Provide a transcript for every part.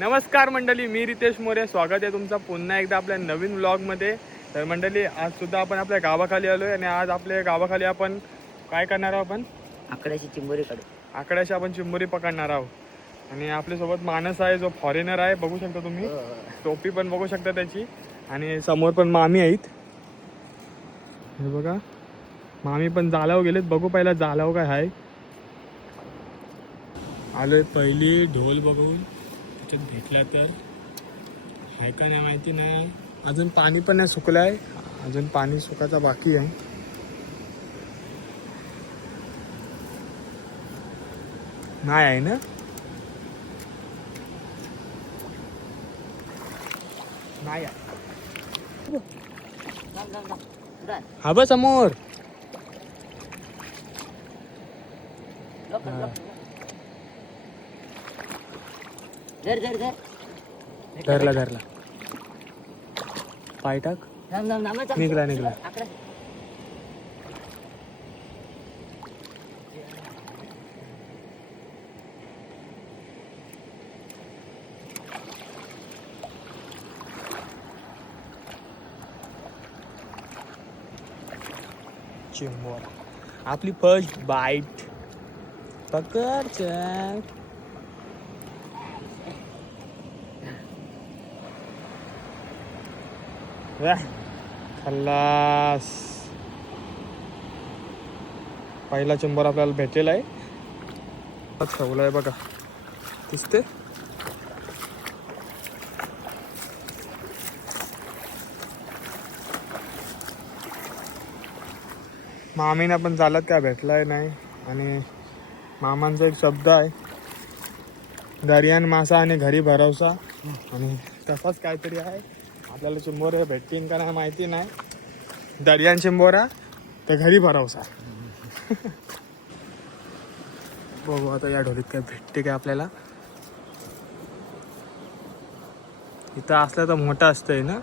नमस्कार मंडळी मी रितेश मोरे. स्वागत आहे तुमचं पुन्हा एकदा आपल्या नवीन व्लॉगमध्ये. तर मंडळी आज सुद्धा आपण आपल्या गावाखाली आलो आहे आणि आज आपल्या गावाखाली आपण काय करणार आहोत आपण? आकड्याची चिंबोरी काढू. आकड्याशी आपण चिंबोरी पकडणार आहोत. आणि आपल्यासोबत माणस आहे जो फॉरेनर आहे बघू शकता तुम्ही. टोपी पण बघू शकता त्याची. आणि समोर पण मामी आहेत. हे बघा. मामी पण जालाव गेलेत. बघू पहिला जालाव काय आहे. आलोय पहिली ढोल बघून. त्याच्यात भेटला तर? आहे का नाही माहिती नाही अजून पाणी पण नाही सुकलं आहे अजून पाणी सुकायचं बाकी आहे. नाही आहे ना? नाही? हा बस समोर. धर धर धर धरला धरला पाय टाक थांब, थांब, थांब, थांब. निघला, निघला. आकडा. चिंबोरा आपली फर्स्ट बाईट पकड चल खल्लास. पहिला चेंबर आपल्याला भेटलेला आहे. ठेवला आहे बघा. दिसते? मामीना पण चालत काय भेटलाय नाही. आणि मामांचा एक शब्द आहे. दर्यान मासा आणि घरी भरवसा. आणि तसाच काहीतरी आहे. आपल्याला चिंबोरे भेटतील का नाही माहिती नाही. दर्यान चिंबोरा तर घरी भरवसा. बघू आता या ढोलीत काय भेटते काय आपल्याला. इथं असलं तर मोठं असतंय ना.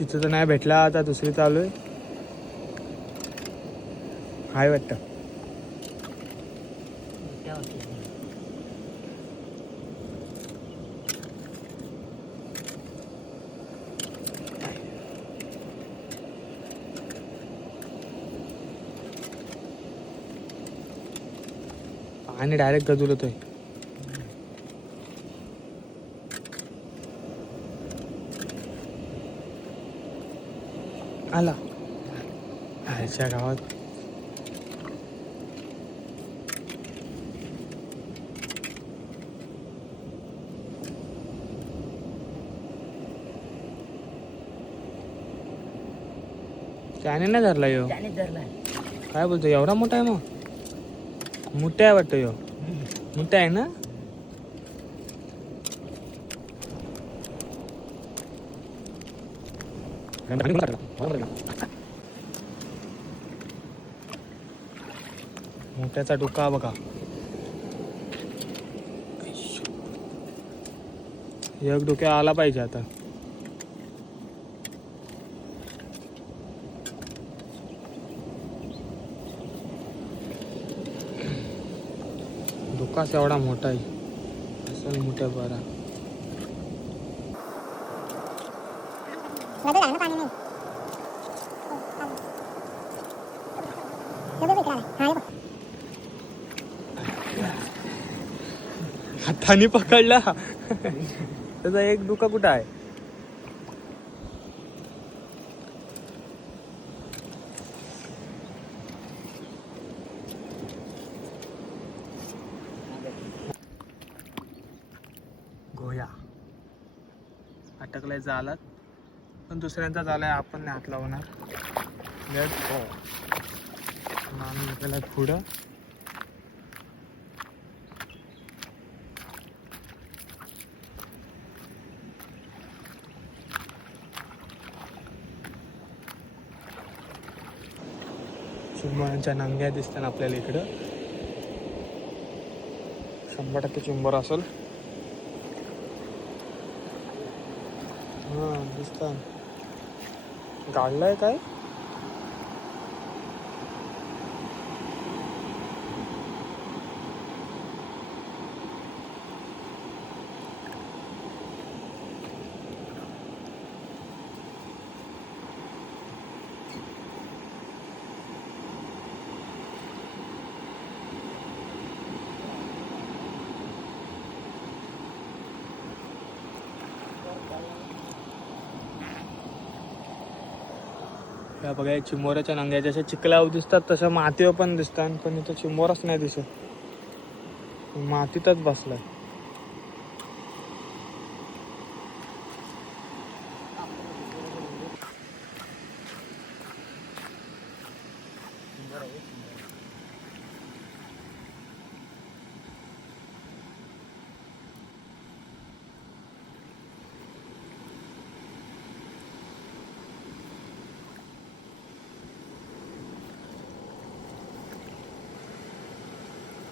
तिथं तर नाही भेटला आता दुसरी चालू आहे हाय वाटतं. आणि डायरेक्ट गजूल होतोय आला आयच्या गावात त्याने नाही धरला यो त्यानेच धरलाय. काय बोलतो एवढा मोठा आहे मग मोठा आहे वाटतं यो मोठा आहे ना त्याचा डोका बघा. एक डोक्या आला पाहिजे आता. डोकाच एवढा मोठा आहे. असेल मोठ्या बरा नदीला आहे ना पाणी नाही हे बघ इकडे आलाय. हा, हे बघ. हाताने पकडला. त्याचा एक डोका कुठं आहे? गोया. अटकलाय जालात पण दुसऱ्यांचा झालाय आपण नाही हात लावणार. Let's go. मामी गेला पुढं चिंबोरांच्या नांग्या दिसतात आपल्याला इकडं. शंभर टक्के चिंबोर असेल. हां दिसतात गाडलं आहे काय? या बघा या नंग्या जशा चिखलावर दिसतात तशा मातीवर पण दिसतात पण इथं चिमोराच नाही दिसत. मातीतच बसलाय.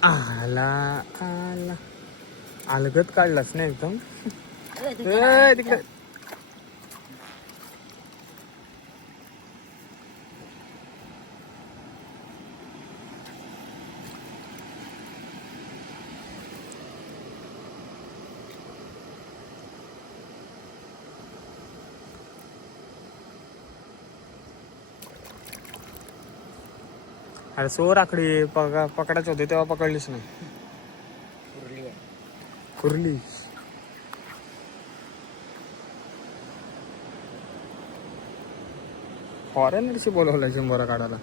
आला आला. अलगत काढलास ना एकदम? तिकडे. अरे सो राखडी पका पकडायचे होते तेव्हा पकडलीच नाही कुर्ली. कुर्ली फॉरेनरशी बोलवलं शंभर काढायला.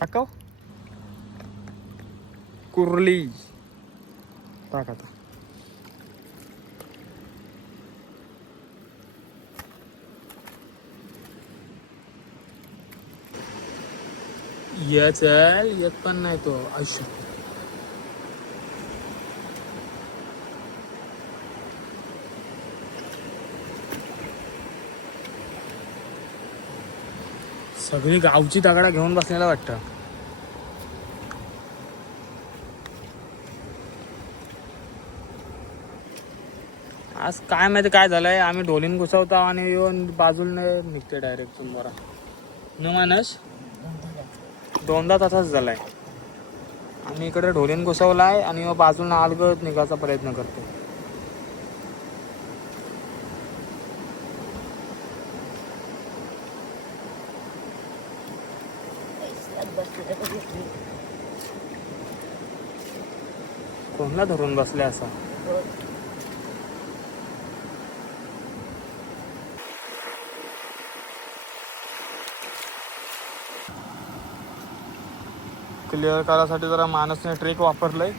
टाकाव. कुर्ली. टाका येच आहे येत पण नाही तो आयुष्य. सगळी गावची दगडा घेऊन बसलेला वाटतं. आज काय माहिती काय झालंय? आम्ही ढोलीन घुसवतो आणि येऊन बाजूला निघते डायरेक्ट तुम्हाला न मानस दोनदा तसाच झाला आहे आणि इकडे ढोलीन घुसवलाय आणि ह्यो बाजूला आलगत निघायचा प्रयत्न करतो कोणला धरून बसले असा? क्लिअर करायसाठी जरा माणसने ट्रेक वापरलंय.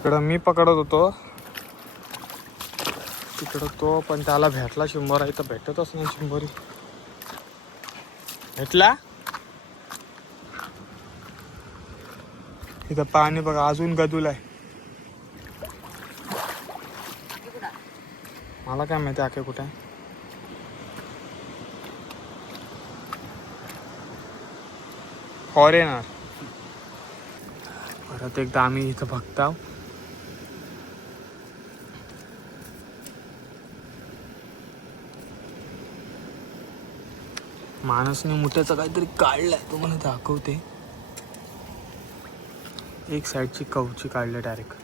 इकडं मी पकडत होतो. तिकडं तो पण त्याला भेटला शंभर इथं भेटतच नाही शंभरी. भेटला? इथं पाणी बघा अजून गदूल आहे. मला काय माहिती आके कुठे फॉरेनर परत एकदा आम्ही इथं बघताव. माणसने मुठ्याचं काहीतरी काढलंय तुम्हाला दाखवते. एक साईडची कवची काढले डायरेक्ट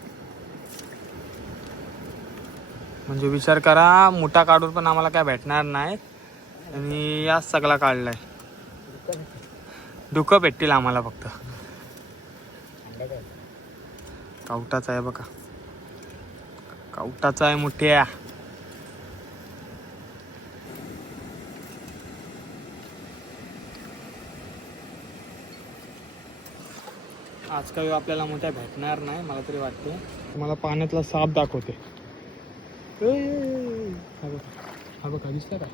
म्हणजे विचार करा मुठा काढून पण आम्हाला काय भेटणार नाही आणि याच सगळा काढलाय. दुःखं भेटतील आम्हाला फक्त. आहे. कावटाचा आहे बघा. कावटाचा आहे मोठ्या आज काही आपल्याला मोठ्या भेटणार नाही मला तरी वाटते मला पाण्यातला साप दाखवते. हा बघा. हा बघा दिसला का?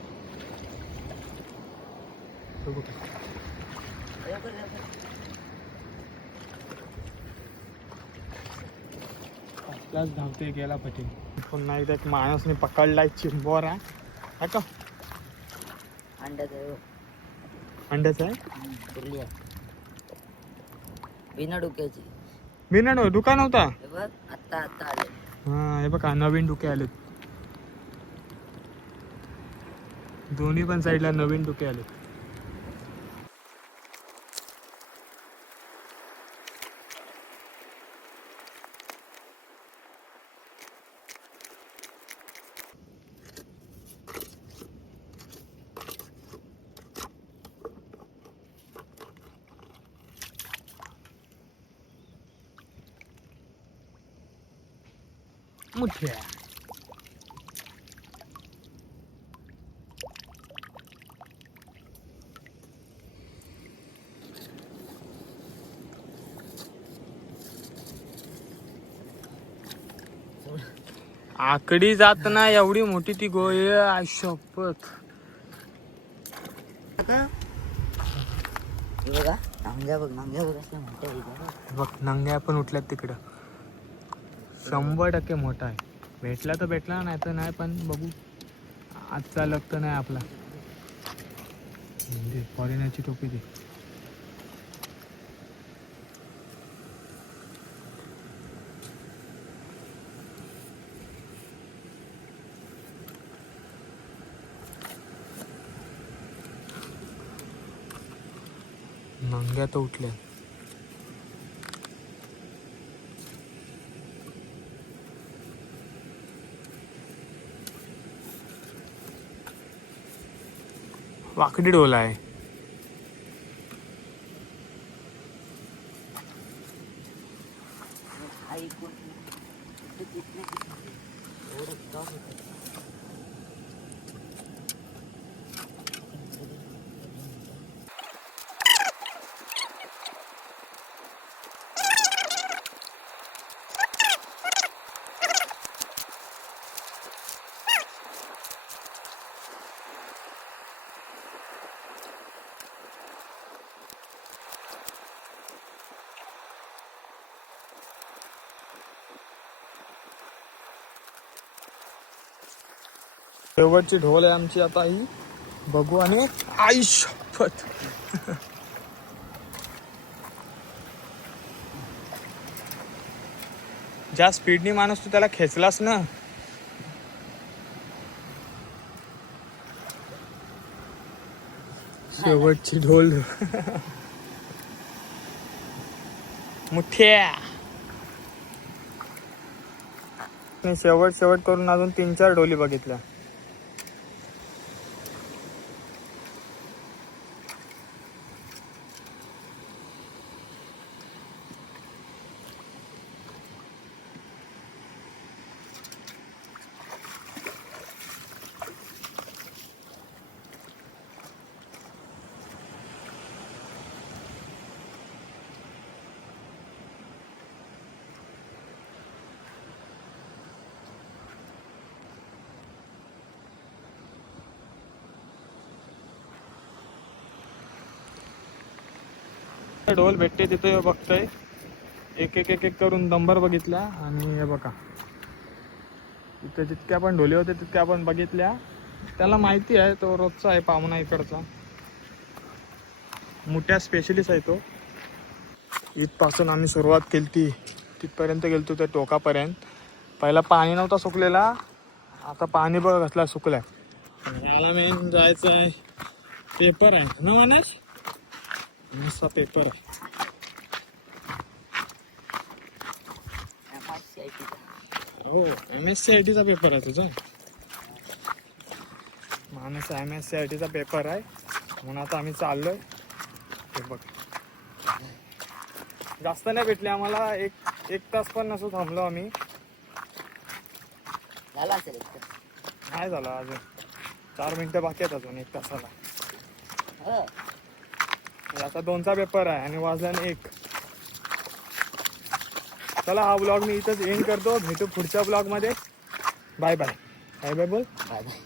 धावते गेला पटेल. पुन्हा एकदा एक माणूसने पकडलाय चिंबोरा. हा का? अंड्याचं आहे. अंड्याचा आहे आहे. बिना डोक्याची. मी ना दुकान होता हे बघ आत्ता आत्ता आले. हा हे बघा नवीन डुके आलेत. दोन्ही पण साईडला नवीन डुके आलेत. मुठ्या आकडी जात ना एवढी मोठी ती गोय आहे, शपथ. बघा नांग्या बघ नांग्या बघ नंग्या पण उठल्यात तिकडं. शंभर टक्के मोठा आहे. भेटला तर भेटला नाही तर नाही पण बघू. आजचा लग तर नाही आपला. दे फॉरेनरची टोपी दे. नंग्या तर उठल्या. वाकडी डोला आहे शेवटची ढोल आहे आमची आता ही बघू आणि आई शपथ. ज्या स्पीडनी माणूस तू त्याला खेचलास ना शेवटची ढोल. मुठ्या. शेवट शेवट करून अजून तीन चार डोली बघितल्या. ढोल भेटते तिथे बघतोय. एक एक एक एक करून नंबर बघितला आणि हे बघा. इथे जितक्या पण ढोले होते तितक्या आपण बघितल्या. त्याला माहिती आहे तो रोजचा आहे पाहुणा इकडचा. मोठ्या स्पेशलिस्ट आहे तो. इथपासून आम्ही सुरुवात केली ती तिथपर्यंत गेलतो त्या टोकापर्यंत. पहिला पाणी नव्हता सुकलेला. आता पाणी बघ घातला सुकलाय. आणि याला मेन जायचं आहे. पेपर आहे. ना मानस नुसता पेपर. हो एम एस सी आय टीचा पेपर आहे तुझा? Manas M S C I टीचा पेपर आहे. म्हणून आता आम्ही चाललोय. हे बघ. जास्त नाही भेटले आम्हाला. एक एक तास पण नसो थांबलो आम्ही. झाला असेल एक तर. नाही झालं अजून. चार मिनिटं बाकी आहेत अजून एक तासाला. हो. आता दोनचा पेपर आहे आणि वाजल्याने एक. चला हा ब्लॉग मी इथंच एंड करतो. भेटू पुढच्या ब्लॉगमध्ये बाय बाय बाय बाय बोल. Bye bye